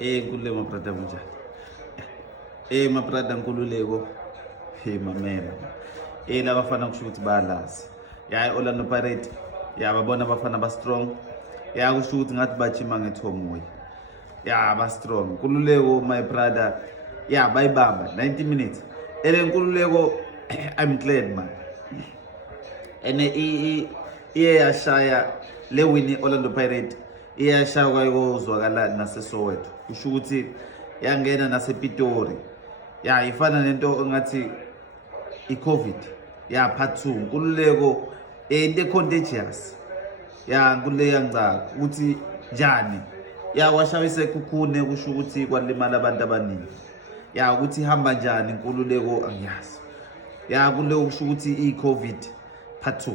Nkululeko mabrada kunjani? Mabrada Nkululeko. Mamela. Laba bafana kusho ukuthi bayalazi. Orlando Pirates. Babona abafana ba strong. Kusho ukuthi ngathi bajima ngethongoyi. Ba strong. Nkululeko my brother. Bayibamba 90 minutes. Nkululeko I'm glad man. Iyashaya le win Orlando Pirates. Iyashaya kwayozwakala naseSoweto. Kusho ukuthi yangena nasePitori. Ifana nento ngathi iCovid. Part 2. Nkululeko into contagious. Nkululeko yangca ukuthi njani. Washayise kukhune kusho ukuthi kwalimala abantu abaningi. Ukuthi hamba njani Nkululeko angiyazi. Kuleko kusho ukuthi iCovid part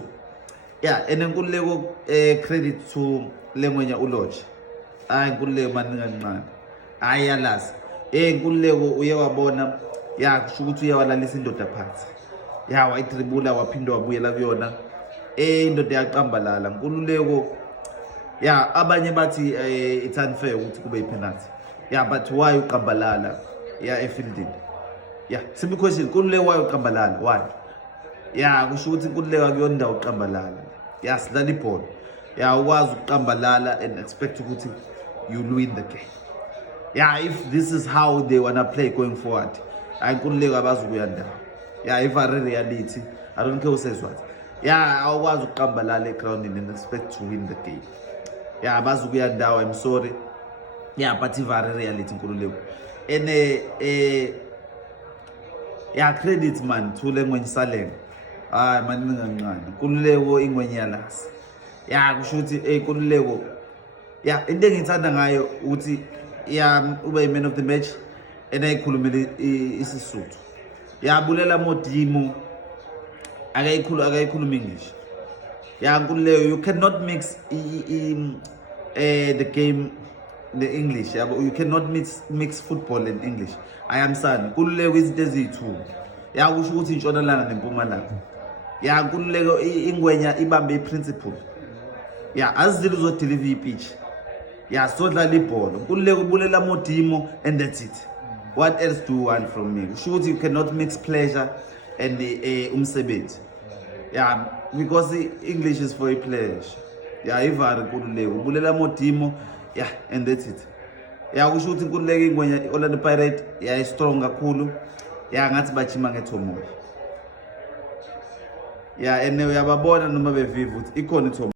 2. Nkululeko credit to lengwenya uLodge. Nkululeko maninga kancane. Yalazi. Nkululeko uye wabona kusho ukuthi uyawalalisa indoda phansi. Wayitribula waphinda wabuyela kuyona. Indoda yaqambalala. Nkululeko abanye bathi it's unfair ukuthi kube ipenalty. But why uqambalala efielding? Simple question. Nkululeko why uqambalala? Why? Kusho ukuthi Nkululeko akuyona indawo uqambalala. Sidlala ibhola. Ukwazi uqambalala and expect ukuthi you'll win the game. If this is how they wanna play going forward, Nkululeko abazukuya ndawo. If a reality, I don't care who says what. Awukwazi uqambalala eground and expect to win the game. Abazukuya ndawo, I'm sorry. But if a reality Nkululeko. Credit man to lengwenye saleng. Man ningancane. Nkululeko ingwenye yalasi. Kusho ukuthi Nkululeko. Into engithanda ngayo ukuthi ube man of the match enayikhulumela isiSuthu. Bulela Modimo akayikhuluma English. Nkululeko you cannot mix the game the English. You cannot mix football and English. I am son. Nkululeko izinto ezithu. Kusho ukuthi intshonalanga nempumalanga. Nkululeko ingwenya ibambe iprinciple. Azizile uzodeliver ipitch. Sodlala ibhola. Nkululeko ubulela Modimo and that's it. What else do you want from me? Shoot, you cannot mix pleasure and umsebenzi. Because English is for a pleasure. Ivari Nkululeko ubulela Modimo. And that's it. Kusho ukuthi Nkululeko ingwenya Orlando Pirates strong kakhulu. Ngathi bajima ngethongoyi. And uyababona noma beviva ukuthi ikhona ithomo.